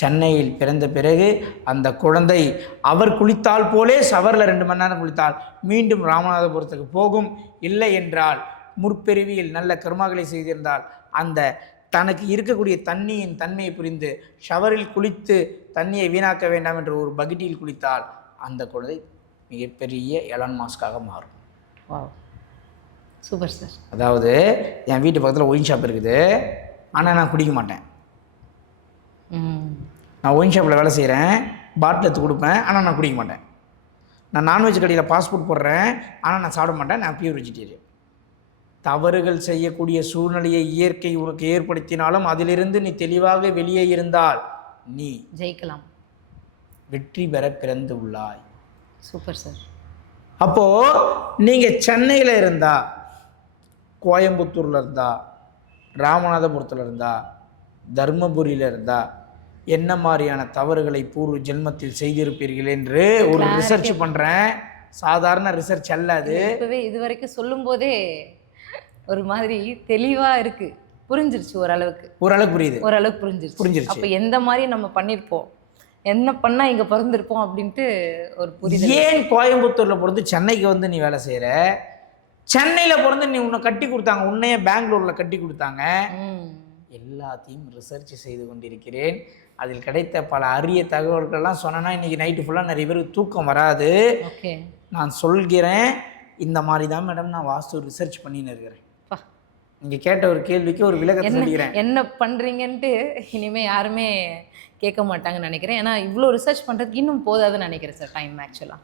சென்னையில் பிறந்த பிறகு அந்த குழந்தை அவர் குளித்தால் போலே ஷவரில் 2 மணி நேரம் குளித்தால் மீண்டும் ராமநாதபுரத்துக்கு போகும். இல்லை என்றால் முற்பிறவியில் நல்ல கர்மாக்களை செய்திருந்தால் அந்த தனக்கு இருக்கக்கூடிய தண்ணியின் தன்மையை புரிந்து ஷவரில் குளித்து தண்ணியை வீணாக்க வேண்டாம் என்ற ஒரு பக்கெட்டில் குளித்தால் அந்த குழந்தை மிகப்பெரிய எலான் மாஸ்காக மாறும். Wow, super sir. அதாவது என் வீட்டு பக்கத்தில் ஒயின் ஷாப் இருக்குது, ஆனால் நான் குடிக்க மாட்டேன். நான் ஒயின் ஷாப்பில் வேலை செய்கிறேன், பாட்டில் எடுத்து கொடுப்பேன், ஆனால் நான் குடிக்க மாட்டேன். நான் நான்வெஜ் கடையில் பாஸ்போர்ட் போடுறேன், ஆனால் நான் சாப்பிட மாட்டேன். நான் பியூர் வெஜிடேரியன். தவறுகள் செய்யக்கூடிய சூழ்நிலையை இயற்கை உனக்கு ஏற்படுத்தினாலும் அதிலிருந்து நீ தெளிவாக வெளியே இருந்தால் நீ ஜெயிக்கலாம், வெற்றி பெற பிறந்து உள்ளாய். Super sir. அப்போது நீங்கள் சென்னையில் இருந்தா, கோயம்புத்தூரில் இருந்தா, ராமநாதபுரத்தில் இருந்தா, தர்மபுரியில் இருந்தா என்ன மாதிரியான தவறுகளை பூர்வ ஜென்மத்தில் செய்திருப்பீர்கள் என்று ஒரு ரிசர்ச் பண்ணுறேன். சாதாரண ரிசர்ச் அல்ல அது. இப்போவே இது வரைக்கும் சொல்லும் போதே ஒரு மாதிரி தெளிவாக இருக்குது, புரிஞ்சிருச்சு. ஓரளவுக்கு புரிஞ்சிருச்சு. அப்போ எந்த மாதிரி நம்ம பண்ணியிருப்போம், என்ன பண்ணால் இங்கே பிறந்திருப்போம் அப்படின்ட்டு ஒரு புரிதல். ஏன் கோயம்புத்தூரில் பிறந்து சென்னைக்கு வந்து நீ வேலை செய்கிற? சென்னையில் பிறந்து நீ உன்னை கட்டி கொடுத்தாங்க, உன்னையே பெங்களூரில் கட்டி கொடுத்தாங்க. எல்லாத்தையும் ரிசர்ச் செய்து கொண்டிருக்கிறேன். அதில் கிடைத்த பல அரிய தகவல்கள்லாம் சொன்னேன்னா இன்றைக்கி நைட்டு ஃபுல்லாக நிறைய பேருக்கு தூக்கம் வராது. ஓகே, நான் சொல்கிறேன், இந்த மாதிரி தான் மேடம் நான் வாஸ்து ரிசர்ச் பண்ணின்னு இருக்கிறேன். நீங்கள் கேட்ட ஒரு கேள்விக்கு ஒரு விளக்கத்தை சொல்லிக்கிறேன். என்ன பண்ணுறீங்கன்ட்டு இனிமேல் யாருமே கேட்க மாட்டாங்கன்னு நினைக்கிறேன். ஏன்னா இவ்வளோ ரிசர்ச் பண்ணுறதுக்கு இன்னும் போதாதுன்னு நினைக்கிறேன் சார் டைம் ஆக்சுவலாக.